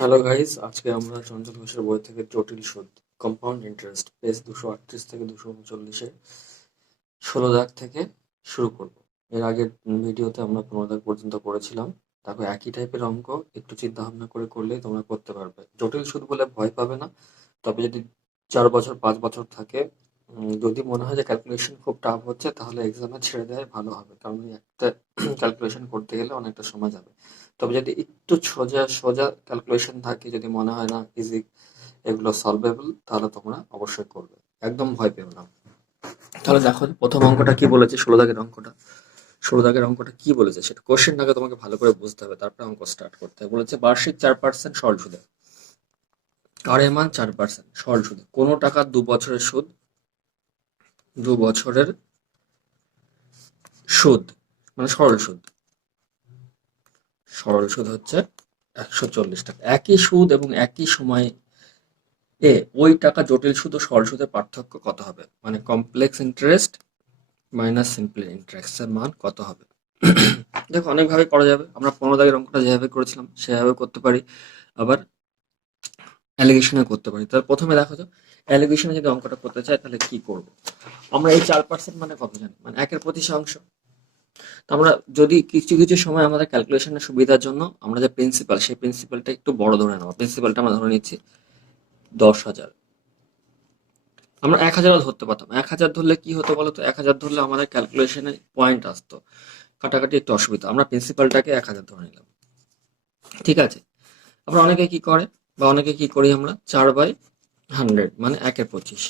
Hello guys, আজকে আমরা চঞ্চল ঘোষের বই থেকে জটিল সুদ কম্পাউন্ড ইন্টারেস্ট পেজ 238 থেকে 239-এ 16 দাগ থেকে শুরু করব। এর আগের ভিডিওতে আমরা 15 দাগ পর্যন্ত পড়েছিলাম। দেখো, একই টাইপের অঙ্ক একটু চিন্তা ভাবনা করে করলেই তোমরা করতে পারবে। জটিল সুদ বলে ভয় পাবে না। তবে যদি 4 বছর 5 বছর থাকে, যদি মনে হয় যে ক্যালকুলেশন খুব টাফ হচ্ছে, তাহলে এক্সামে ছেড়ে দেওয়াই ভালো হবে, কারণ এই একটা ক্যালকুলেশন করতে গেলে অনেকটা সময় যাবে। তবে যদি একটু সোজা সোজা ক্যালকুলেশন থাকে, যদি মনে হয় না ইজি এগুলো সলভেবল, তাহলে তোমরা অবশ্যই করবে। একদম ভয় পেও না। তাহলে দেখো, প্রথম অঙ্কটা কি বলেছে, 16 দাগের অঙ্কটা কি বলেছে সেটা কোশ্চেনটাকে তোমাকে ভালো করে বুঝতে হবে, তারপরে অঙ্ক স্টার্ট করতে হবে। বলেছে বার্ষিক 4% সরল সুদে, আর এর মান 4% সরল সুদে কোনো টাকার 2 বছরের সুদ, 2 বছরের সুদ মানে সরল সুদ, সরল সুদ হচ্ছে 140 টাকা। একই সুদ এবং একই সময়ে ওই টাকা জটিল সুদ ও সরল সুদের পার্থক্য কত হবে, মানে কমপ্লেক্স ইন্টারেস্ট মাইনাস সিম্পল ইন্টারেস্টের মান কত হবে। দেখো, অনেকভাবে করা যাবে। আমরা 15 দাগের অঙ্কটা যেভাবে করেছিলাম সেভাবে করতে পারি, আবার অ্যালিগেশনে করতে পারি। তাহলে প্রথমে দেখো তো, অ্যালিগেশনে যদি অঙ্কটা করতে চাই তাহলে কি করব। আমরা এই 4% মানে কত জানি, মানে 1/25। তো আমরা যদি কিছু কিছু সময় আমাদের ক্যালকুলেশনের সুবিধার জন্য আমরা যে প্রিন্সিপাল, সেই প্রিন্সিপালটা একটু বড় ধরে নেবো। প্রিন্সিপালটা আমরা ধরে নিচ্ছি 10,000। আমরা 1,000ও ধরতে পারতাম। 1,000 ধরলে কি হতো বলতো, 1,000 ধরলে আমাদের ক্যালকুলেশনে পয়েন্ট আসতো, কাটাকাটি একটু অসুবিধা। আমরা প্রিন্সিপালটাকে 1,000 ধরে নিলাম, ঠিক আছে। আবার অনেকে কি করে, বা অনেকে কি করি, আমরা 4/100 মানে 1/25,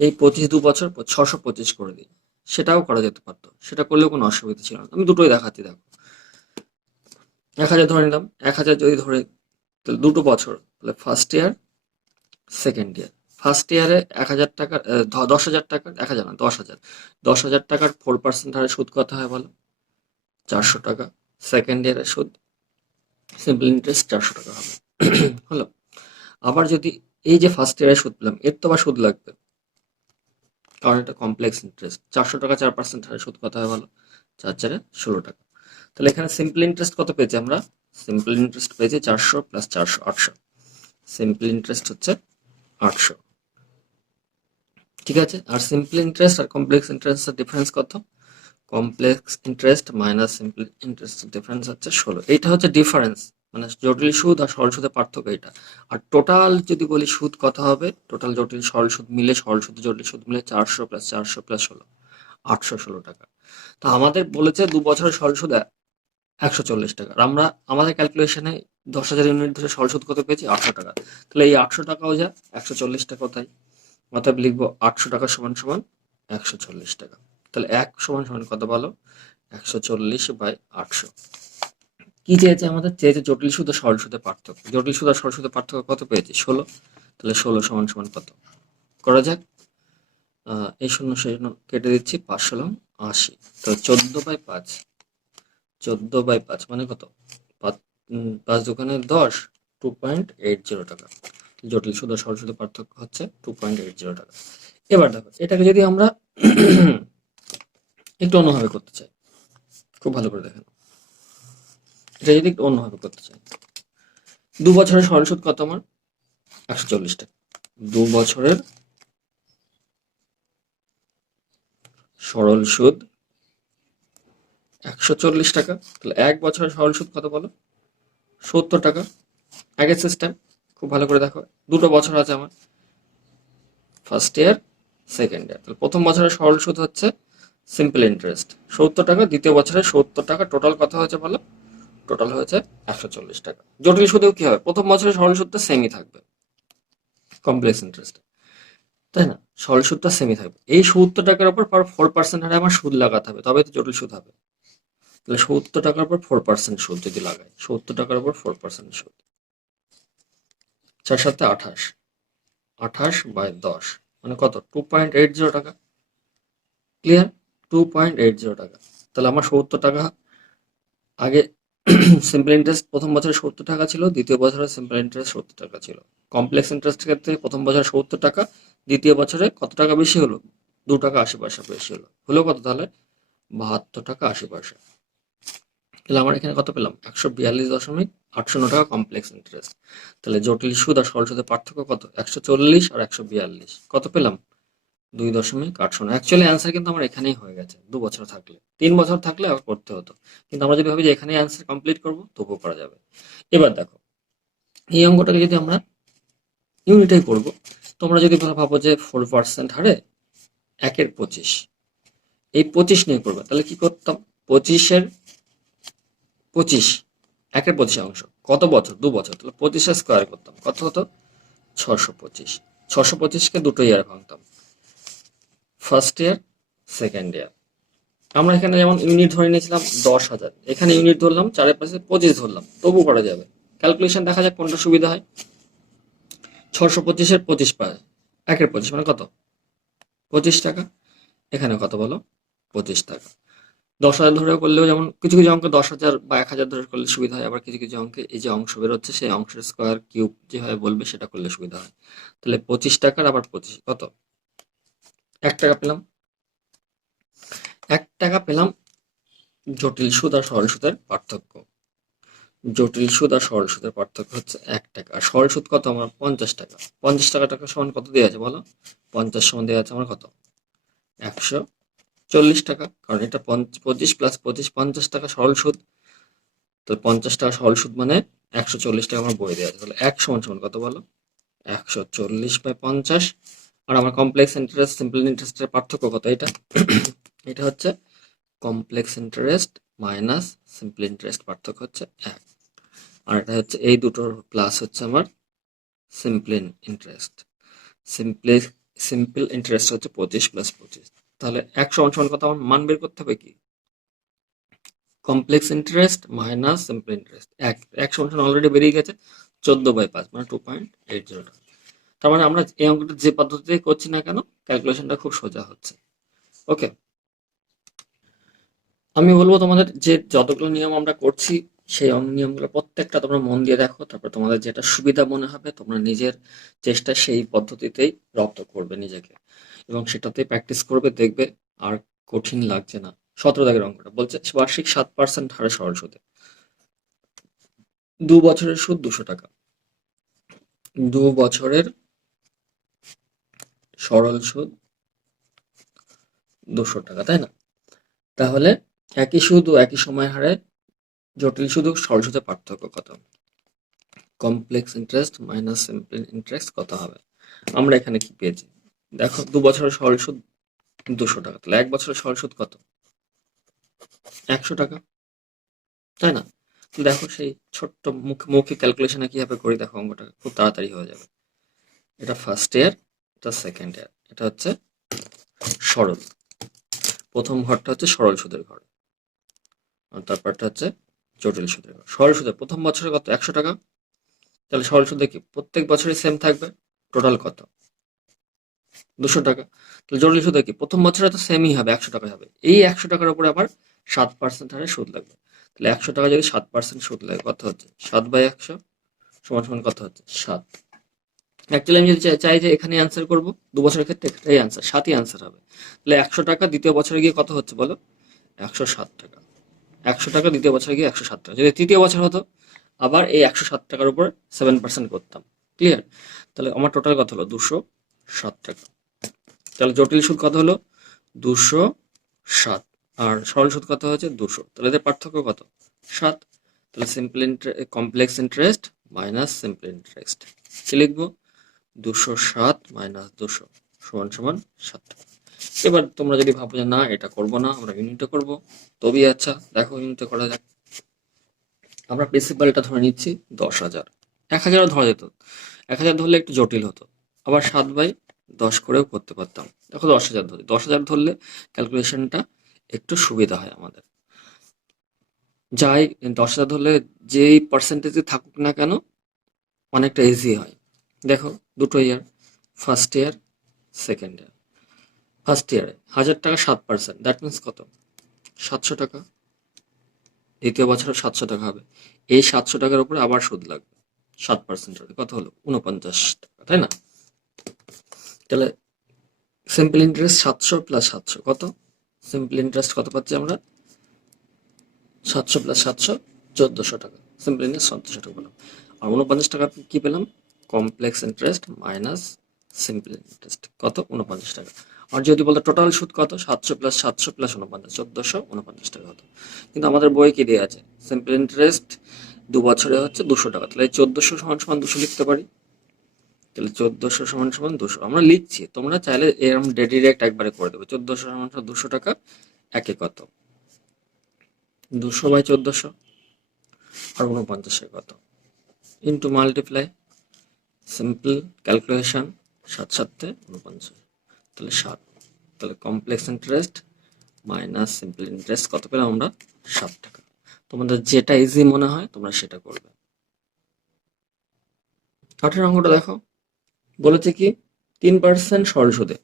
এই 25 2 বছর 625 করে দিই। সেটাও করা যেতে পারতো, সেটা করলেও কোনো অসুবিধা ছিল না। আমি দুটোই দেখাচ্ছি। দেখো, 1,000 ধরে নিলাম। 1,000 যদি ধরে, তাহলে 2 বছর, তাহলে first year second year. First ইয়ারে 1,000 টাকার 10,000 টাকার, 1,000 না, 10,000, 10,000 টাকার 4% হারে সুদ কত হয় বলো, 400 টাকা। সেকেন্ড ইয়ারের সুদ সিম্পল ইন্টারেস্ট 400 টাকা হবে। হলো। আবার যদি এই যে ফার্স্ট ইয়ারের সুদ পেলাম, এর তো আবার সুদ লাগবে, কারণ এটা কমপ্লেক্স ইন্টারেস্ট। 400 টাকা 4% হারে সুদ কত হয় বলো, 4×4 = 16 টাকা। তাহলে এখানে সিম্পল ইন্টারেস্ট কত পেয়েছি আমরা, সিম্পল ইন্টারেস্ট পেয়েছি 400 + 400 800। সিম্পল ইন্টারেস্ট হচ্ছে 800, ঠিক আছে। আর সিম্পল ইন্টারেস্ট আর কমপ্লেক্স ইন্টারেস্টের ডিফারেন্স কত, কমপ্লেক্স ইন্টারেস্ট মাইনাস সিম্পল ইন্টারেস্টের ডিফারেন্স হচ্ছে 16। এইটা হচ্ছে ডিফারেন্স, মানে জটিল সুদ আর সরল সুদের পার্থক্য এটা। আর টোটাল যদি বলি সুদ কত হবে, টোটাল জটিল সরল সুদ মিলে, সরল সুদ জটিল সুদ মিলে 400 + 400 + 16, 816 টাকা। তো আমাদের বলেছে 2 বছরের সরল সুদ 140 টাকা। আর আমরা আমাদের ক্যালকুলেশনে 10,000 ইউনিট ধরে সরল সুদ কত পেয়েছি, 800 টাকা। তাহলে এই 800 টাকাও যা, 140 টাকাও তাই। অতএব লিখবো 800 টাকা সমান সমান 140 টাকা। তাহলে 1 সমান সমান কত বলো, 140/800। কি চেয়েছে আমাদের, চেয়েছে জটিল সুদ ও সরল সুদের পার্থক্য। জটিল সুদ আর সরল সুদের পার্থক্য কত পেয়েছি, 16। তাহলে 16 সমান সমান কত, করা যাক। এই শূন্য শূন্য কেটে দিচ্ছি, 5 × 80। তো 14/5, 14/5 মানে কত, 5 × 5 = 10, 2.80 টাকা। জটিল সুদ ও সরল সুদের পার্থক্য হচ্ছে 2.80 টাকা। এবার দেখো, এটাকে যদি আমরা একটু অন্যভাবে করতে চাই, খুব ভালো করে দেখেন। এটা যদি একটু অন্যভাবে করতে চাই, 2 বছরের সরল সুদ কত আমার, 140 টাকা। 2 বছরের সরল সুদ 140 টাকা। তাহলে 1 বছরের সরল সুদ কত বলো, 70 টাকা। আগের সিস্টেম, খুব ভালো করে দেখো। 2 বছর আছে আমার, ফার্স্ট ইয়ার সেকেন্ড ইয়ার। তাহলে প্রথম বছরের সরল সুদ হচ্ছে সিম্পল ইন্টারেস্ট 70 টাকা, দ্বিতীয় বছরে 70 টাকা। টোটাল কত হয়েছে বলো, টোটাল হয়েছে 140 টাকা। জটিল সুদেও কি হবে, প্রথম বছরের সরল সুদটা সেমই থাকবে কমপ্লেক্স ইন্টারেস্ট, তাই না। সরল সুদটা সেমই থাকবে। এই 70 টাকার উপর 4% হারে আমার সুদ লাগাতে হবে, তবে তো জটিল সুদ হবে। তাহলে 70 টাকার উপর 4% সুদ যদি লাগাই, 70 টাকার উপর 4% সুদ, 4×7 = 28, 28/10 মানে কত, 2.80 টাকা। ক্লিয়ার, 2.80 টাকা। তাহলে আমার 70 টাকা আগে সিম্পল ইন্টারেস্ট প্রথম বছরে 70 টাকা ছিল, দ্বিতীয় বছরে সিম্পল ইন্টারেস্ট 70 টাকা ছিল। কমপ্লেক্স ইন্টারেস্টের ক্ষেত্রে প্রথম বছরে 70 টাকা, দ্বিতীয় বছরে কত টাকা বেশি হলো, 2 টাকা 80 পয়সা বেশি হলো। হলো কত তাহলে, 72 টাকা 80 পয়সা। তাহলে আমার এখানে কত পেলাম, 142.8 809 টাকা কমপ্লেক্স ইন্টারেস্ট। তাহলে জটিল সুদ আর সরল সুদের পার্থক্য কত? 140 আর 142। কত পেলাম? 2.80। অ্যাকচুয়ালি অ্যান্সার কিন্তু আমার এখানেই হয়ে গেছে 2 বছর থাকলে। 3 বছর থাকলে আবার করতে হতো, কিন্তু আমরা যদি ভাবি যে এখানেই অ্যান্সার কমপ্লিট করবো তবুও করা যাবে। এবার দেখো এই অঙ্কটাকে যদি আমরা ইউনিটেই করবো, তোমরা যদি ভাবো যে 4% হারে 1/25, এই 25 নিয়ে করবে, তাহলে কি করতাম? 25 1/25 অংশ কত বছর? 2 বছর। তাহলে 25 স্কোয়ার করতাম, কত হতো? 625। 625কে দুটো ইয়ার ভাঙতাম, ফার্স্ট ইয়ার, সেকেন্ড ইয়ার। আমরা এখানে যেমন ইউনিট ধরে নিয়েছিলাম 10,000, এখানে ইউনিট ধরলাম 4 × 25 ধরলাম, তবু করা যাবে। ক্যালকুলেশন দেখা যাক কোনটা সুবিধা হয়। 625-এর 25 পায়, 1/25 মানে কত? 25 টাকা। এখানে কত বলো? 25 টাকা। 10,000 ধরে করলেও যেমন কিছু কিছু অঙ্কে 10,000 বা 1,000 ধরে করলে সুবিধা হয়, আবার কিছু কিছু অঙ্কে এই যে অংশ বেরোচ্ছে সেই অংশের স্কোয়ার কিউব যেভাবে বলবে সেটা করলে সুবিধা হয়। তাহলে 25 টাকার আবার 25 কত? 1 টাকা পেলাম। 1 টাকা পেলাম জটিল সুদ আর সরল সুদের পার্থক্য। জটিল সুদ আর সরল সুদের পার্থক্য হচ্ছে 1 টাকা। আর সরল সুদ কত আমার? 50 টাকা। 50 টাকা সমান কত দেওয়া আছে বলো? 50 সমান দেওয়া আছে আমার কত? 140 টাকা। কারণ এটা 25 + 25 50 টাকা সরল সুদ। তো 50 টাকা সরল সুদ মানে 140 টাকা আমার বই দেওয়া আছে। তাহলে 1 সমান সমান কত বলো? 140/50। আর আমার কমপ্লেক্স ইন্টারেস্ট সিম্পল ইন্টারেস্টের পার্থক্য কত? এটা এটা হচ্ছে complex interest minus simple interest, পার্থক্য হচ্ছে 1। আর এটা হচ্ছে এই দুটোর প্লাস হচ্ছে আমার সিম্পল ইন্টারেস্ট। সিম্পল ইন্টারেস্ট হচ্ছে 25 + 25। তাহলে 1 সমান সমান কত আমার মান বের করতে হবে? কি? Complex interest minus simple interest. 1 সমান সমান অলরেডি বেরিয়ে গেছে 14/5 মানে 2.80 টাকা। তার মানে আমরা এই অঙ্কটা যে পদ্ধতিতে করছি না কেন, ক্যালকুলেশনটা খুব সোজা হচ্ছে। ওকে, আমি বলবো তোমাদের যে যতগুলো নিয়ম আমরা করছি সেই নিয়মগুলো প্রত্যেকটা তোমরা মন দিয়ে দেখো, তারপর তোমাদের যেটা সুবিধা মনে হবে তোমরা নিজের চেষ্টা সেই পদ্ধতিতেই রপ্ত করবে নিজেকে, এবং সেটাতেই প্র্যাকটিস করবে, দেখবে আর কঠিন লাগছে না। 17 দাগের অঙ্কটা বলছে বার্ষিক 7% হারে সরল সুদে 2 বছরের সুদ 200 টাকা। 2 বছরের সরল সুদ 200 টাকা, তাই না? তাহলে একই সুদ ও একই সময় হারে জটিল সুদ ও সরল সুদের পার্থক্য কত? Complex interest minus simple interest কত হবে? আমরা এখানে কি পেয়েছি দেখো, 2 বছরের সরল সুদ 200 টাকা। তাহলে 1 বছরের সরল সুদ কত? 100 টাকা, তাই না? দেখো সেই ছোট্ট মৌখিক ক্যালকুলেশনে কিভাবে করি দেখো, অঙ্কটা খুব তাড়াতাড়ি হয়ে যাবে। এটা ফার্স্ট ইয়ার, এটা সেকেন্ড ইয়ার, এটা হচ্ছে সরল। প্রথম ঘরটা হচ্ছে সরল সুদের ঘর, আর তারপরটা হচ্ছে জটিল সুদের ঘর। সরল সুদের প্রথম বছরে কত? 100 টাকা। তাহলে সরল সুদে কি প্রত্যেক বছরই সেম থাকবে? টোটাল কত? 200 টাকা। তাহলে জটিল সুদে কি প্রথম বছরে তো সেমই হবে, 100 টাকাই হবে। এই 100 টাকার উপরে আবার 7% হারে সুদ লাগবে। তাহলে 100 টাকা যদি 7% সুদ লাগে কত হচ্ছে? 7/100 সমান সমান কত হচ্ছে? 7। অ্যাকচুয়ালি আমি যদি চাই যে এখানে অ্যান্সার করবো 2 বছরের ক্ষেত্রে, এটাই অ্যান্সার, 7ই অ্যান্সার হবে। তাহলে 100 টাকা দ্বিতীয় বছরে গিয়ে কত হচ্ছে বলো? 107 টাকা। 100 টাকা দ্বিতীয় বছরে গিয়ে 107 টাকা। যদি তৃতীয় বছর হতো আবার এই 107 টাকার উপর 7% করতাম। ক্লিয়ার? তাহলে আমার টোটাল কত হলো? 207 টাকা। তাহলে জটিল সুদ কত হলো? 207। আর সরল সুদ কত হয়েছে? 200। তাহলে এদের পার্থক্য কত? 7। তাহলে complex interest minus simple interest কি লিখবো? 207 মাইনাস 200 সমান সমান 7 টাকা। এবার তোমরা যদি ভাবো যে না এটা করবো না, আমরা ইউনিটে করবো, তবেই আচ্ছা, দেখো ইউনিটে করা যাক। আমরা প্রিন্সিপালটা ধরে নিচ্ছি 10,000। 1,000ও ধরা যেত, 1,000 ধরলে একটু জটিল হতো, আবার 7/10 করেও করতে পারতাম। দেখো 10,000 ধরি, 10,000 ধরলে ক্যালকুলেশনটা একটু সুবিধা হয় আমাদের। যাই 10,000 ধরলে যেই পার্সেন্টেজে থাকুক না কেন অনেকটা ইজি হয়। দেখো দুটো year, first year, second year. First ইয়ারে 1,000 টাকা 7%, দ্যাট মিনস কত? 700 টাকা। দ্বিতীয় বছরে 700 টাকা হবে। এই 700 টাকার উপরে আবার সুদ লাগবে 7% হবে, কত হলো? 49 টাকা, তাই না? তাহলে সিম্পল ইন্টারেস্ট 700 + 700 কত? সিম্পল ইন্টারেস্ট কত পাচ্ছি আমরা? 700 + 700 1400 টাকা। সিম্পল ইন্টারেস্ট 1400 টাকা পেলাম। আর 49 টাকা কি পেলাম? Complex interest minus simple interest কত? 49 টাকা। আর যদি বলতো টোটাল সুদ কত? 700 প্লাস 700 প্লাস 49, 1449 টাকা হতো। কিন্তু আমাদের বই কি দেওয়া আছে? সিম্পল ইন্টারেস্ট 2 বছরে হচ্ছে 200 টাকা, তাহলে 1400 সমান সমান 200 লিখতে পারি। তাহলে 1400 সমান সমান 200 আমরা লিখছি, তোমরা চাইলে এরকম ডিরেক্ট একবারে করে দেবে। 1400 সমান সমান 200 টাকা, একে কত? 200 বাই 1400, আর 49 কত? ইন্টু মাল্টিপ্লাই, সিম্পল ক্যালকুলেশন, 7 7 49, তাহলে 7। তাহলে complex interest minus simple interest কত পেলাম আমরা? 7 টাকা। তোমাদের যেটা ইজি মনে হয় তোমরা সেটা করবে। 8 অঙ্কটা দেখো, বলেছে কি 3% সরল সুদে,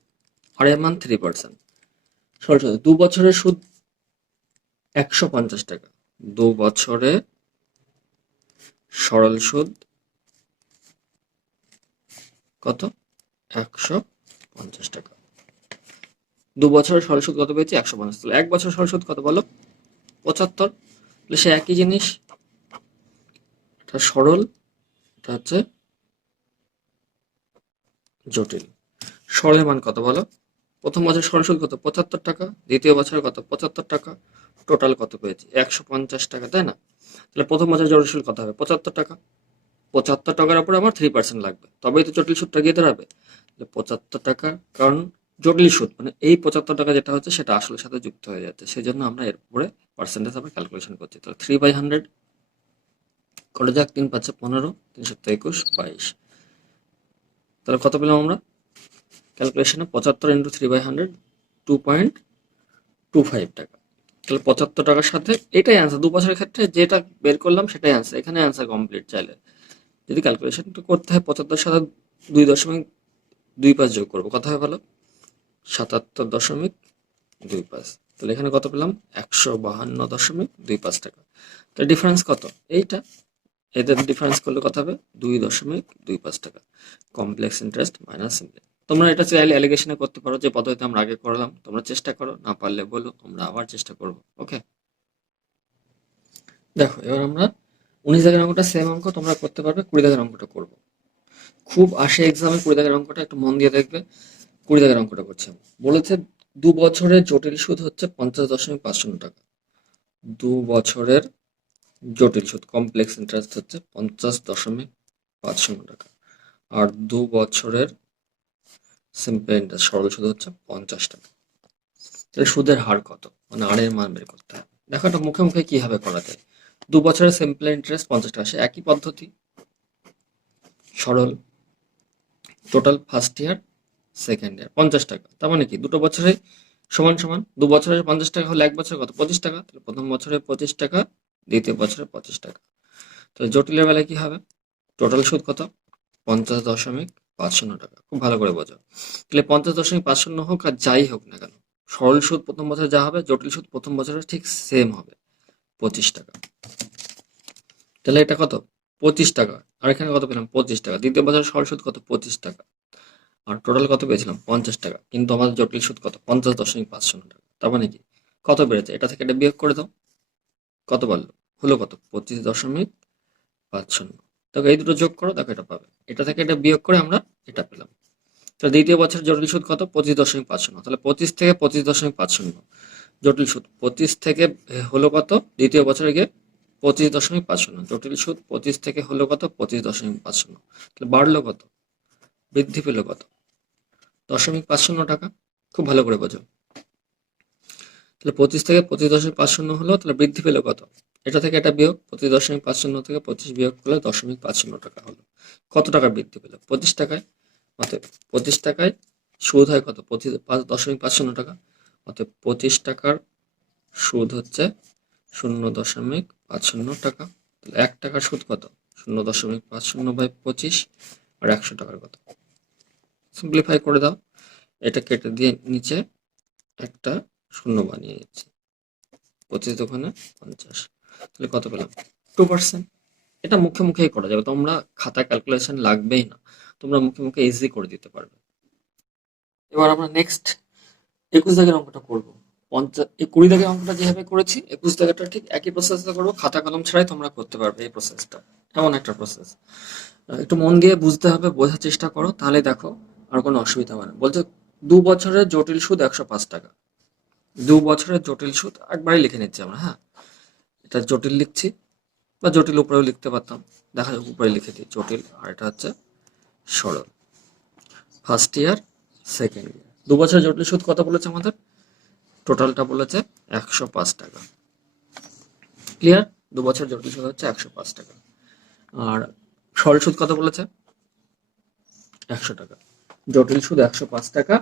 আর এর মান 3%। সরল সুদে 2 বছরের সুদ 150 টাকা। 2 বছরে সরল সুদ কত? 150 টাকা। 2 বছরের সরল সুদ কত পেয়েছি? 150। তাহলে 1 বছর সরল সুদ কত বলো? 75। তাহলে সে একই জিনিস, এটা সরল, এটা হচ্ছে জটিল। সরলের মান কত বলো? প্রথম বছর সরল সুদ কত? 75 টাকা। দ্বিতীয় বছরে কত? 75 টাকা। টোটাল কত পেয়েছি? 150 টাকা, তাই না? তাহলে প্রথম বছর জটিল সুদ কত হবে? 75 টাকা। 75 টাকার উপরে আমার 3% লাগবে, তবেই তো জটিল সুদটা গিয়ে দাঁড়াবে। 75 টাকা, কারণ জটিল সুদ মানে এই 75 টাকা যেটা হচ্ছে সেটা আসলের সাথে যুক্ত হয়ে যাচ্ছে, সেই জন্য আমরা এর উপরে পার্সেন্টেজ আবার ক্যালকুলেশন করছি। তাহলে 3/100 করে যাক, 3 5 15, 3 7 21 22। তাহলে কত পেলাম আমরা ক্যালকুলেশনে? 75 ইন্টু 3/100, 2.25 টাকা। তাহলে 75 টাকার সাথে এটাই অ্যান্সার। 2 বছরের ক্ষেত্রে যেটা বের করলাম সেটাই অ্যান্সার, এখানে অ্যান্সার কমপ্লিট। চাইলে যদি ক্যালকুলেশনটা করতে হয় 75 সাথে 2.25 যোগ করবো, কথা হয় ভালো, 77.25। তাহলে এখানে কত পেলাম? 152.25 টাকা। তাহলে ডিফারেন্স কত? এইটা, এদের ডিফারেন্স করলে কত হবে? 2.25 টাকা। Complex interest minus simple. তোমরা এটা চাইলে অ্যালিগেশনে করতে পারো, যে পদ্ধতিতে আমরা আগে করলাম। তোমরা চেষ্টা করো, না পারলে বলো, আমরা আবার চেষ্টা করব। ওকে, দেখো এবার আমরা 19 দাগের অঙ্কটা সেম অঙ্ক তোমরা করতে পারবে, 20 দাগের অঙ্কটা করবো। খুব আসে এক্সামে 20 দাগের অঙ্কটা, একটু মন দিয়ে দেখবে। 20 দাগের অঙ্কটা করছি আমি। বলেছে 2 বছরের জটিল সুদ হচ্ছে 50.50 টাকা। 2 বছরের জটিল সুদ কমপ্লেক্স ইন্টারেস্ট হচ্ছে 50.50 টাকা। আর 2 বছরের সিম্পল ইন্টারেস্ট সরল সুদ হচ্ছে 50 টাকা। তাহলে সুদের হার কত, মানে আর এর মান বের করতে হবে। দেখো এটা মুখে মুখে কিভাবে করা যায়। 2 বছরের সিম্পল ইন্টারেস্ট 50 টাকা, সে একই পদ্ধতি, সরল, টোটাল ফার্স্ট ইয়ার সেকেন্ড ইয়ার 50 টাকা। তার মানে কি দুটো বছরে সমান সমান। 2 বছরের 50 টাকা হলে 1 বছরে কত? 25 টাকা। তাহলে প্রথম বছরে 25 টাকা, দ্বিতীয় বছরে 25 টাকা। তাহলে জটিলের বেলায় কি হবে? টোটাল সুদ কত? 50.50 টাকা। খুব ভালো করে বোঝো। তাহলে 50.50 হোক আর যাই হোক না কেন, সরল সুদ প্রথম বছরে যা হবে, জটিল সুদ প্রথম বছরে ঠিক সেম হবে, 25 টাকা। তাহলে এটা কত? 25 টাকা। আর এখানে কত পেলাম? 25 টাকা। দ্বিতীয় বছরের সরল সুদ কত? 25 টাকা। আর টোটাল কত পেয়েছিলাম? 50 টাকা। কিন্তু আমাদের জটিল সুদ কত? 50.50 টাকা। তার মানে কি কত বেড়েছে? এটা থেকে এটা বিয়োগ করে দাও, কত বাড়লো? হলো কত? 25.50। দেখো এই দুটো যোগ করো, দেখো এটা পাবে। এটা থেকে এটা বিয়োগ করে আমরা এটা পেলাম। তো দ্বিতীয় বছরের জটিল সুদ কত? 25.50। তাহলে 25 থেকে 25.50 জটিল সুদ। 25 থেকে হলো কত? দ্বিতীয় বছরে গিয়ে 25.50। জটিল সুদ 25 থেকে হলো কত? 25.50। তাহলে বাড়লো কত? বৃদ্ধি পেল কত? 0.50 টাকা। খুব ভালো করে বোঝো। তাহলে 25 থেকে 25.50 হলো, তাহলে বৃদ্ধি পেল কত? এটা থেকে এটা বিয়োগ, 25.50 থেকে 25 বিয়োগ করলে 0.50 টাকা হলো। কত টাকা বৃদ্ধি পেল? 25 টাকায়। অতএব 25 টাকায় সুদ হয় কত? 0.50 টাকা। অতএব 25 টাকার সুদ হচ্ছে 0.50 টাকা। তাহলে 1 টাকার সুদ কত? 0.50/25। আর 100 টাকার কত? সিম্পলিফাই করে দাও, এটা কেটে দিয়ে নিচে একটা শূন্য বানিয়ে নিচ্ছি। 25 দোকানে 50। তাহলে কত পেলাম? 2%। এটা মুখে মুখেই করা যাবে, তোমরা খাতা ক্যালকুলেশন লাগবেই না, তোমরা মুখে মুখে ইজি করে দিতে পারবে। এবার আমরা নেক্সট 21 দাগের অঙ্কটা করব। এই 20 দাগের অঙ্কটা যেভাবে করেছি 21 দাগেরটা ঠিক একই প্রসেসটা করবো, খাতা কলম ছাড়াই তোমরা করতে পারবে এই প্রসেসটা। এমন একটা প্রসেস, একটু মন দিয়ে বুঝতে হবে, বোঝার চেষ্টা করো, তাহলে দেখো আর কোনো অসুবিধা হবে না। বলছে 2 বছরের জটিল সুদ 105 টাকা। 2 বছরের জটিল সুদ একবারই লিখে নিচ্ছি আমরা, হ্যাঁ, এটা জটিল লিখছি, বা জটিল উপরেও লিখতে পারতাম, দেখা যাক উপরে লিখে দিই জটিল, আর এটা হচ্ছে সরল। ফার্স্ট ইয়ার, সেকেন্ড ইয়ার, 2 বছরের জটিল সুদ কত বলেছে আমাদের? টোটালটা বলেছে 105 টাকা। ক্লিয়ার? 2 বছর জটিল সুদ হচ্ছে 105 টাকা। আর সরল সুদ কত বলেছে? 100 টাকা। জটিল সুদ 105 টাকা,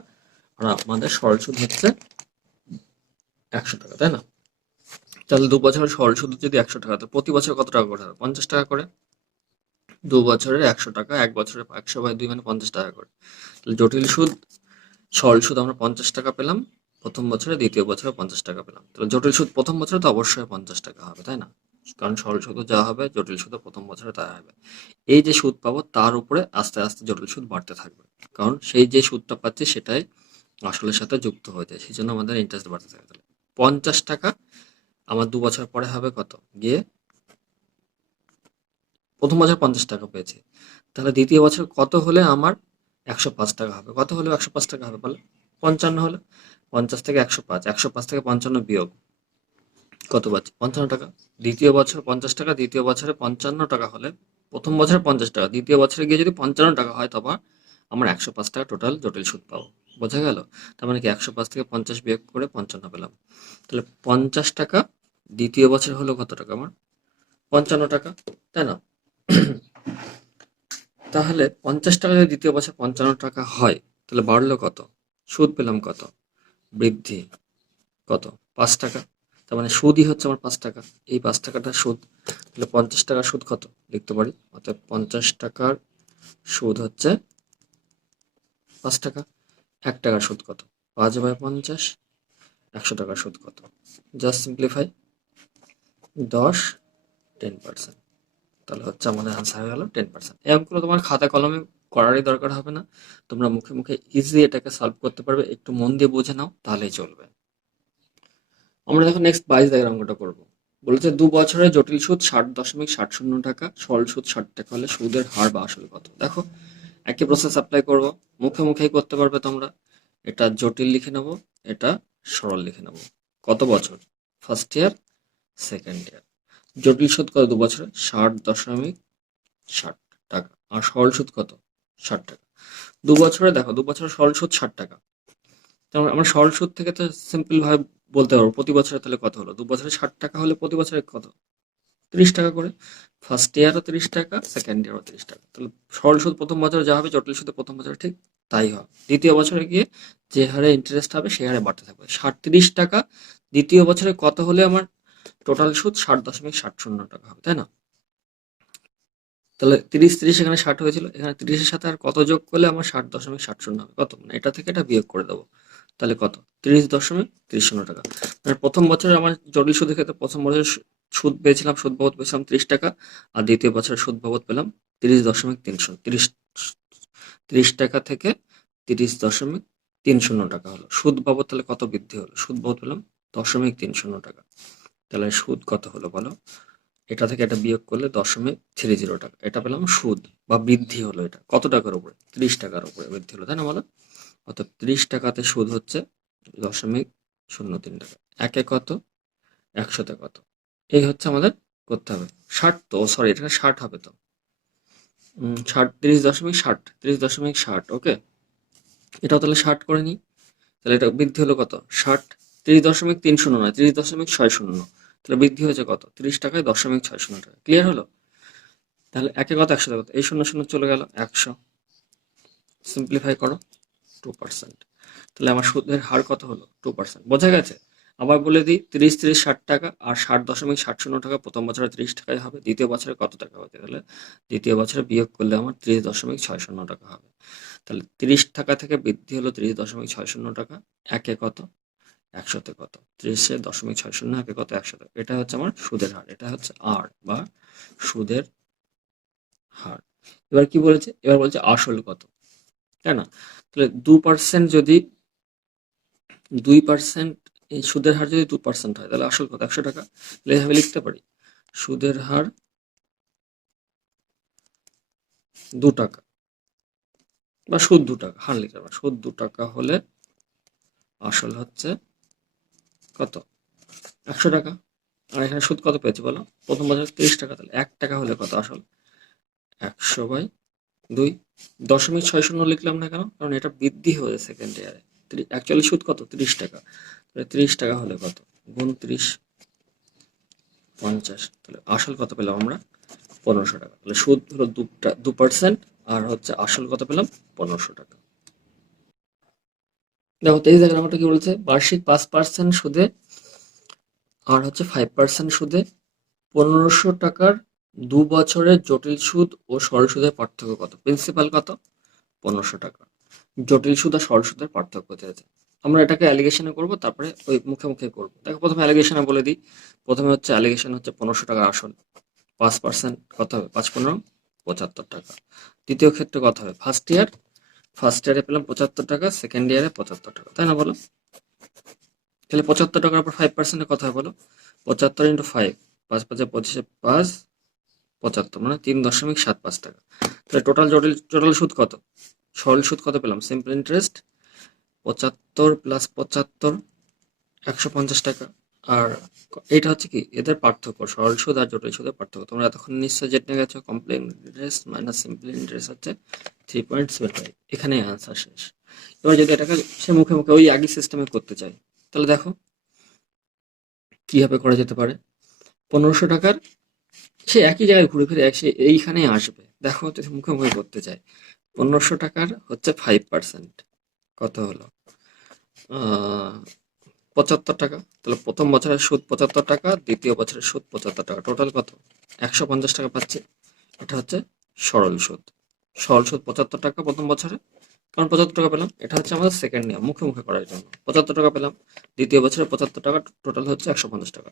আর আমাদের সরল সুদ হচ্ছে 100 টাকা, তাই না? তাহলে 2 বছরের সরল সুদ যদি 100 টাকা, তো প্রতি বছর কত টাকা করে হবে? 50 টাকা করে। 2 বছরের 100 টাকা, 1 বছরে 100/2 মানে 50 টাকা করে। তাহলে জটিল সুদ, সরল সুদ আমরা 50 টাকা পেলাম প্রথম বছরে, দ্বিতীয় বছরে 50 টাকা পেলাম। তাহলে জটিল সুদ প্রথম বছরে তো অবশ্যই 50 টাকা হবে, তাই না? কারণ সরল সুদ যা হবে জটিল সুদ প্রথম বছরে তাই হবে। এই যে সুদ পাবো তার উপরে আস্তে আস্তে জটিল সুদ বাড়তে থাকবে, কারণ সেই যে সুদটা পাচ্ছি সেটাই আসলের সাথে যুক্ত হয়ে যায়, সেই জন্য আমাদের ইন্টারেস্ট বাড়তে থাকে। তাহলে 50 টাকা আমার 2 বছর পরে হবে কত? গিয়ে প্রথম বছর 50 টাকা পেয়েছি, তাহলে দ্বিতীয় বছর কত হলে আমার 105 টাকা হবে? কত হলে 105 টাকা হবে বলে? 55 হলে। 50 থেকে 105, 105 থেকে 55 বিয়োগ কত পাচ্ছি? 55 টাকা। দ্বিতীয় বছর 50 টাকা, দ্বিতীয় বছরে 55 টাকা হলে, প্রথম বছরে 50 টাকা, দ্বিতীয় বছরে গিয়ে যদি 55 টাকা হয়, তবে আমার 105 টাকা টোটাল জটিল সুদ পাবো। বোঝা গেল? তার মানে কি 105 থেকে 50 বিয়োগ করে 55 পেলাম। তাহলে 50 টাকা দ্বিতীয় বছর হলো কত টাকা আমার? 55 টাকা, তাই না? তাহলে 50 টাকা যদি দ্বিতীয় বছর 55 টাকা হয়, তাহলে বাড়লো কত? সুদ পেলাম কত? বৃদ্ধি কত? 5 টাকা। তার মানে সুদই হচ্ছে আমার 5 টাকা, এই 5 টাকাটা সুদ। তাহলে 50 টাকার সুদ কত লিখতে পারি? অর্থাৎ 50 টাকার সুদ হচ্ছে 5 টাকা। 1 টাকার সুদ কত? 5/50। 100 টাকার সুদ কত? Just simplify, 10, 10%। তাহলে হচ্ছে আমাদের আনসার হয়ে গেল 10%। এই অঙ্কগুলো তোমার খাতা কলমে করারই দরকার হবে না, তোমরা মুখে মুখে ইজি এটাকে সলভ করতে পারবে, একটু মন দিয়ে বুঝে নাও তাহলেই চলবে। আমরা দেখো নেক্সট 22 দাগের অঙ্কটা করবো। বলেছে 2 বছরের জটিল সুদ 60.60 টাকা, সরল সুদ 60 টাকা হলে সুদের হার বা আসল কত? দেখো একই প্রসেস অ্যাপ্লাই করব, মুখে মুখেই করতে পারবে তোমরা। এটা জটিল লিখে নেব, এটা সরল লিখে নেব। কত বছর? ফার্স্ট ইয়ার, সেকেন্ড ইয়ার। জটিল সুদ কত 2 বছরে? 60.60 টাকা। আর সরল সুদ কত? 60 টাকা। 2 বছরে দেখো, 2 বছরের সরল সুদ 60 টাকা। তার মানে আমরা সরল সুদ থেকে তো সিম্পল ভাবে বলতে পারবো প্রতি বছরে তাহলে কত হলো। 2 বছরে 60 টাকা হলে প্রতি বছরে কত? 30 টাকা করে। ফার্স্ট ইয়ারও 30 টাকা, সেকেন্ড ইয়ারও 30 টাকা। তাহলে সরল সুদ প্রথম বছরে যা হবে, জটিল সুদ প্রথম বছরে ঠিক তাই হবে। দ্বিতীয় বছরে গিয়ে যে হারে ইন্টারেস্ট হবে সেই হারে বাড়তে থাকবে। 30 টাকা দ্বিতীয় বছরে কত হলে আমার টোটাল সুদ 60.60 টাকা হবে, তাই না? তাহলে 30 এখানে 60 হয়েছিল, এখানে 30-এর সাথে আর কত যোগ করলে আমার 60.60 হবে? কত? মানে এটা থেকে এটা বিয়োগ করে দেবো, তাহলে কত? 30.30 টাকা। মানে প্রথম বছরে আমার জটিল সুদের ক্ষেত্রে প্রথম বছর সুদ পেয়েছিলাম, সুদ বাবদ পেয়েছিলাম 30 টাকা, আর দ্বিতীয় বছরে সুদ বাবদ পেলাম 30.30 টাকা থেকে 30.30 টাকা হলো সুদ বাবদ। তাহলে কত বৃদ্ধি হলো? সুদ বাবদ পেলাম 0.30 টাকা। তাহলে সুদ কত হলো বলো? এটা থেকে এটা বিয়োগ করলে 0.30 টাকা, এটা পেলাম সুদ বা বৃদ্ধি হলো। এটা কত টাকার উপরে? 30 টাকার উপরে বৃদ্ধি হলো, তাই না বলো? অর্থাৎ 30 টাকাতে সুদ হচ্ছে 0.03 টাকা। একে কত? 100-তে কত? এই হচ্ছে আমাদের করতে হবে। 60 তো, সরি, এটা 60 হবে তো। 60, 30.60, 30.60, ওকে। এটাও তাহলে 60 করে নিই। তাহলে এটা বৃদ্ধি হলো কত? 60, 30.30 নয়, 30.60। তাহলে বৃদ্ধি হয়েছে কত? 30 টাকায় 0.60 টাকা। ক্লিয়ার হলো? তাহলে একে কত? 100-তে কত? এই 0 চলে গেল, 100। সিম্পলিফাই করো, 2%। তাহলে আমার সুদের হার কত হলো? 2%। বোঝা গেছে? আবার বলে দিই, 30-30-60 টাকা, আর 60.60 টাকা প্রথম বছরে 30 টাকায় হবে, দ্বিতীয় বছরে কত টাকা হবে? তাহলে দ্বিতীয় বছরে বিয়োগ করলে আমার 30.60 টাকা হবে। তাহলে 30 টাকা থেকে বৃদ্ধি হলো 30.60 টাকা। একে কত? 100-তে কত? 30.60, একে কত? 100-তে। এটা হচ্ছে আমার সুদের হার, এটা হচ্ছে আর বা সুদের হার। এবার কি বলেছে? এবার বলছে আসল কত, তাই না? তাহলে 2% যদি 2% এই সুদের হার যদি 2% হয় তাহলে আসল কত 100 টাকা, তাহলে এইভাবে লিখতে পারি সুদের হার 2 টাকা বা সুদ 2 টাকা, হার লিখতে পারি সুদ 2 টাকা হলে আসল হচ্ছে কত 100 টাকা। আর এখানে সুদ কত পেয়েছি বলো, প্রথম বছর 30 টাকা, তাহলে 1 টাকা হলে কত আসল 100/2। 0.60 লিখলাম না কেন, কারণ এটা বৃদ্ধি হয়েছে সেকেন্ড ইয়ারে। অ্যাকচুয়ালি সুদ কত 30 টাকা, তাহলে 30 টাকা হলে কত গুণ 30 50, তাহলে আসল কত পেলাম আমরা 1500 টাকা। তাহলে সুদ হলো 2%, আর হচ্ছে আসল কত পেলাম 1500 টাকা। দেখো 23 নাম্বারটা কি বলছে, বার্ষিক 5% সুদে আর হচ্ছে 5% সুদে 1500 টাকার 2 বছরের জটিল সুদ ও সরল সুদের পার্থক্য কত। প্রিন্সিপাল কত 1500 টাকা, জটিল সুদ আর সরল সুদের পার্থক্য দিয়েছে। আমরা এটাকে অ্যালিগেশনে করব, তারপরে ওই মুখে মুখে করব। দেখো প্রথমে অ্যালিগেশনে বলে দিই। প্রথমে হচ্ছে অ্যালিগেশন হচ্ছে 1500 টাকা আসল, 5% কত হবে 5×15 75 টাকা। দ্বিতীয় ক্ষেত্রে কত হবে, ফার্স্ট ইয়ারে পেলাম 75 টাকা, সেকেন্ড ইয়ারে 75 টাকা, তাই না বলো। তাহলে 75 টাকার উপর 5% কত হয় বলো, 75 × 5, 5 5 25 5 75, মানে 3.75 টাকা। তাহলে টোটাল সুদ কত, সরল সুদ কত পেলাম, সিম্পল ইন্টারেস্ট 75 + 75 150 টাকা। আর এটা হচ্ছে কি এদের পার্থক্য, সরল সুদ আর জটিল সুদের পার্থক্য। তোমরা এতক্ষণ নিশ্চয় জেনে গেছো, complex interest minus simple interest হচ্ছে 3.75। এখানে আনসার শেষ। এবার যদি এটাকে সে মুখে মুখে ওই একই সিস্টেমে করতে চাই, তাহলে দেখো কিভাবে করা যেতে পারে। 1500 টাকার সে একই জায়গায় ঘুরে ফিরে সে এইখানেই আসবে। দেখো যদি মুখে মুখে করতে চাই, 1500 টাকার হচ্ছে 5% কত হলো 75 টাকা। তাহলে প্রথম বছরের সুদ 75 টাকা, দ্বিতীয় বছরের সুদ 75 টাকা, টোটাল কত 150 টাকা পাচ্ছে। এটা হচ্ছে সরল সুদ। সরল সুদ 75 টাকা প্রথম বছরে, কারণ 75 টাকা পেলাম, এটা হচ্ছে আমাদের সেকেন্ড নিয়ম মুখে মুখে করার জন্য। 75 টাকা পেলাম, দ্বিতীয় বছরে 75 টাকা, টোটাল হচ্ছে 150 টাকা।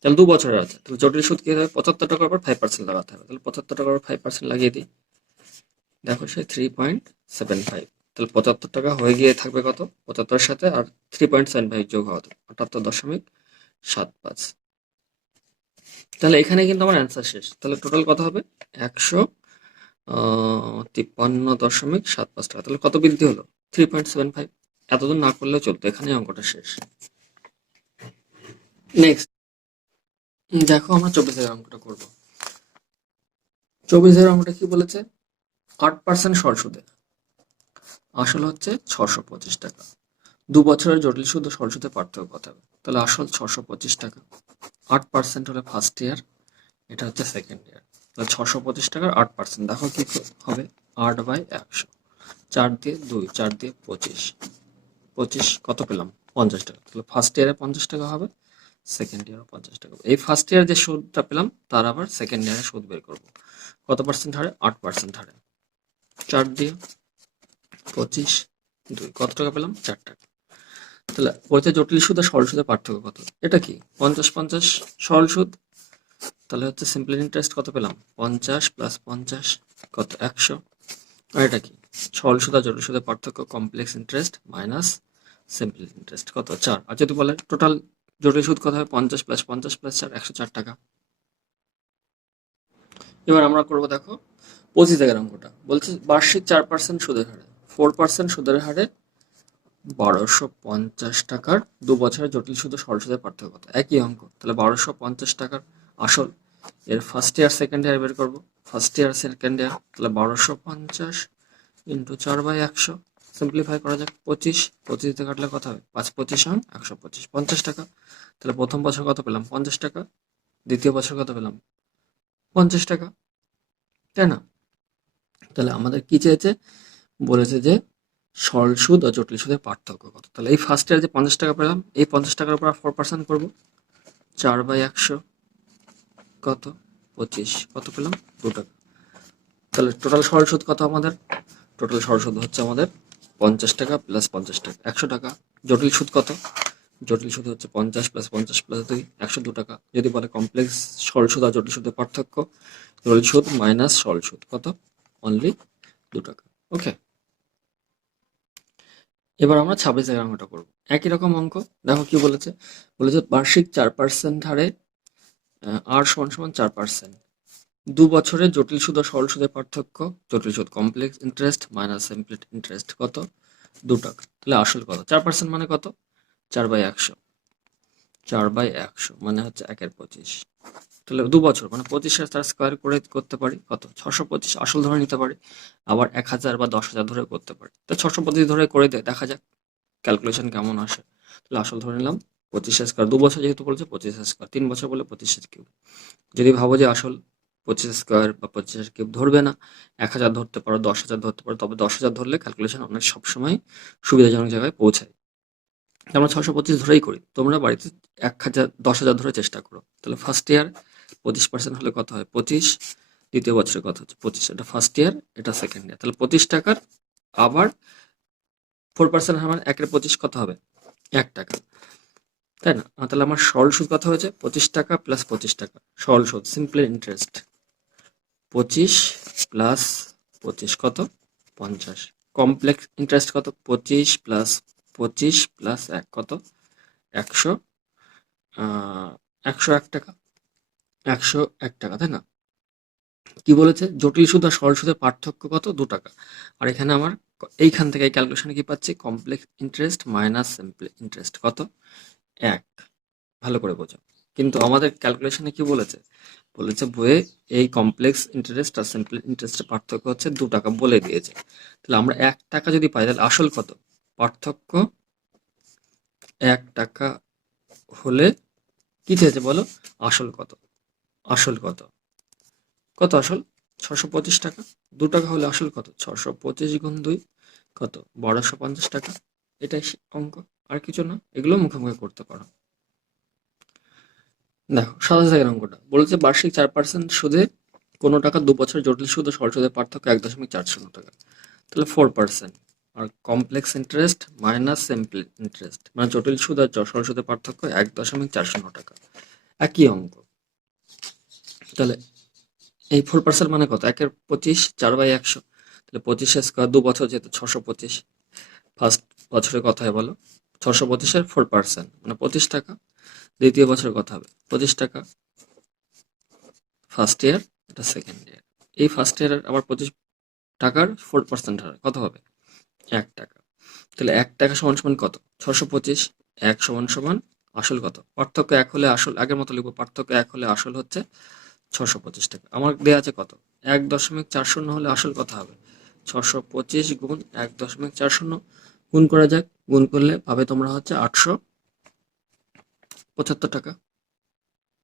তাহলে 2 বছরের আছে, তাহলে জটিল সুদ কি হবে 75 টাকার উপর 5% লাগাতে হবে। তাহলে 75 টাকার উপর 5% লাগিয়ে দিই, দেখো সে 3.75। তাহলে 75 টাকা হয়ে গিয়ে থাকবে কত, 75 এর সাথে আর 3.75 যোগ হবে 78.75। তাহলে এখানে কিন্তু আমার অ্যান্সার শেষ। তাহলে টোটাল কত হবে 153.75 টাকা। তাহলে কত বৃদ্ধি হলো 3.75। এতদূর না করলেও চলতো, এখানে অঙ্কটা শেষ। নেক্সট দেখো আমরা 24 অঙ্কটা করব। 24 অঙ্কটা কি বলেছে, 8% সরল সুদে আসল হচ্ছে 625 টাকা, 2 বছরের জটিল সুদ ও সরল সুদের পার্থক্য কত হবে। তাহলে আসল 625 টাকা, 8% হলে ফার্স্ট ইয়ার, এটা হচ্ছে সেকেন্ড ইয়ার। তাহলে 625 টাকার 8%, দেখো কি হবে 8/100, 4 দিয়ে 2, 4 দিয়ে 25, 25 কত পেলাম 50 টাকা। তাহলে ফার্স্ট ইয়ারে 50 টাকা হবে, সেকেন্ড ইয়ারে 50 টাকা। এই ফার্স্ট ইয়ার যে সুদটা পেলাম তার আবার সেকেন্ড ইয়ারে সুদ বের করবো কত পার্সেন্ট হারে, 8% হারে। 4 দিয়ে 25 2, কত টাকা পেলাম 4 টাকা। তাহলে বলছে জটিল সুদ আর সরল সুদের পার্থক্য কত, এটা কি 50-50 সরল সুদ, তাহলে হচ্ছে সিম্পল ইন্টারেস্ট কত পেলাম 50 + 50 কত 100। আর এটা কি সরল সুদ আর জটিল সুদের পার্থক্য, complex interest minus simple interest কত 4। আর যদি বলে টোটাল জটিল সুদ কত হবে 50 + 50 + 4 104 টাকা। এবার আমরা করবো দেখো 25 অঙ্কটা বলছে বার্ষিক 4% সুদের হারে 4% সুদের হারে 1250 টাকার 2 বছরের জটিল সুদ ও সরল সুদের পার্থক্য কত। একই অঙ্ক, তাহলে 1250 টাকার আসল, এর ফার্স্ট ইয়ার সেকেন্ড ইয়ার বের করবো। ফার্স্ট ইয়ার সেকেন্ড ইয়ার, তাহলে 1250 × 4/100, সিম্পলিফাই করা যাক 25 দিয়ে কাটলে কত হবে 5×25 = 125, 50 টাকা। তাহলে প্রথম বছর কত পেলাম 50 টাকা, দ্বিতীয় বছর কত পেলাম 50 টাকা, তাই না। তাহলে আমাদের কি চেয়েছে, বলেছে যে সরল সুদ ও জটিল সুদের পার্থক্য কত। তাহলে এই ফার্স্ট ইয়ার যে 50 টাকা পেলাম, এই 50 টাকার উপর 4% করবো, 4/100 কত 25, কত পেলাম 2 টাকা। তাহলে টোটাল সরল সুদ কত আমাদের, টোটাল সরল সুদ হচ্ছে আমাদের 50 টাকা + 50 টাকা 100 টাকা। জটিল সুদ কত, জটিল সুদ হচ্ছে 50 + 50 + 2 102 টাকা। যদি বলে কমপ্লেক্স সরল সুদ আর জটিল সুদের পার্থক্য, জটিল সুদ মাইনাস সরল সুদ কত, অনলি 2 টাকা। ওকে, এবার আমরা 26 অঙ্কটা করবো, একই রকম অঙ্ক। দেখো কি বলেছে, বলেছে বার্ষিক 4% হারে আর সমান সমান 4%, 2 বছরে জটিল সুদ ও সরল সুদের পার্থক্য, জটিল সুদ complex interest minus simple interest কত, 2 টাকা। তাহলে আসল কত, 4% মানে কত, 4/100, 4/100 মানে হচ্ছে 1/25। তাহলে 2 বছর মানে 25 তার স্কোয়ার করে করতে পারি কত, 625 আসল ধরে নিতে পারি, আবার 1000 বা 10,000 ধরে করতে পারি। তো 625 ধরে করে দেখা যাক ক্যালকুলেশন কেমন আসে। তাহলে আসল ধরে নিলাম 25 স্কোয়ার, 2 বছর যেহেতু বলছে 25 স্কোয়ার, 3 বছর বলে 25 কিউব। যদি ভাবো যে আসল 25 স্কোয়ার বা 25 কিউব ধরবে না, 1000 ধরতে পারো, 10,000 ধরতে পারো, তবে 10,000 ধরলে ক্যালকুলেশন অনেক সবসময় সুবিধাজনক জায়গায় পৌঁছায়। আমরা 625 ধরেই করি, তোমরা বাড়িতে 1000 10,000 ধরে চেষ্টা করো। তাহলে ফার্স্ট ইয়ার 25% হলে কত হয় 25, দ্বিতীয় বছরে কত হচ্ছে 25, এটা ফার্স্ট ইয়ার, এটা সেকেন্ড ইয়ার। তাহলে 25 টাকার আবার 4% আমার 1/25 কত হবে 1 টাকা, তাই না? তাহলে আমার সরল সুদ কত হয়েছে 25 টাকা প্লাস 25 টাকা, সরল সুদ সিম্পল ইন্টারেস্ট 25 প্লাস 25 কত 50, কমপ্লেক্স ইন্টারেস্ট কত 25 প্লাস 25 প্লাস 1 কত 100, 101 টাকা, 101 টাকা, তাই না? কি বলেছে জটিল সুদ আর সরল সুদের পার্থক্য কত 2 টাকা। আর এখানে আমার এইখান থেকে ক্যালকুলেশনে কি পাচ্ছি, complex interest minus simple interest কত 1, ভালো করে বোঝো। কিন্তু আমাদের ক্যালকুলেশনে কি বলেছে, বলেছে বইয়ে এই কমপ্লেক্স ইন্টারেস্ট আর সিম্পল ইন্টারেস্টের পার্থক্য হচ্ছে 2 টাকা বলে দিয়েছে। তাহলে আমরা 1 টাকা যদি পাই তাহলে আসল কত, পার্থক্য 1 টাকা হলে কি চেয়েছে বলো, আসল কত, আসল কত, কত আসল 625 টাকা, 2 টাকা হলে আসল কত 625 গুণ 2 কত 1250 টাকা। এটাই অঙ্ক, আর কিছু না, এগুলো মুখে মুখে করতে পারো। দেখো 27 অঙ্কটা বলেছে বার্ষিক 4% সুদে কোনো টাকা 2 বছর জটিল সুদ ও সরল সুদের পার্থক্য 1.40 টাকা। তাহলে 4%, আর complex interest minus simple interest মানে জটিল সুদ আর সরল সুদের পার্থক্য 1.40 টাকা, একই অঙ্ক। তাহলে এই 4% মানে কত 1/25, 4/100। তাহলে 25 স্কোয়ার, 2 বছর যেহেতু 625, ফার্স্ট বছরে কত হয় বলো 625-এর 4% মানে 25 টাকা, দ্বিতীয় বছরে কত হবে 25 টাকা, ফার্স্ট ইয়ার, এটা সেকেন্ড ইয়ার। এই ফার্স্ট ইয়ারের আবার 25 টাকার 4% হারে কত হবে 1 টাকা। তাহলে 1 টাকা সমান সমান কত 625, 1 সমান সমান আসল কত, পার্থক্য 1 হলে আসল আগের মতো লিখবো, পার্থক্য 1 হলে আসল হচ্ছে 625 টাকা। আমার দেওয়া আছে কত 1.40 হলে আসল কত হবে 625 গুণ 1.40, গুণ করা যাক, গুণ করলে পাবে তোমরা হচ্ছে 875 টাকা।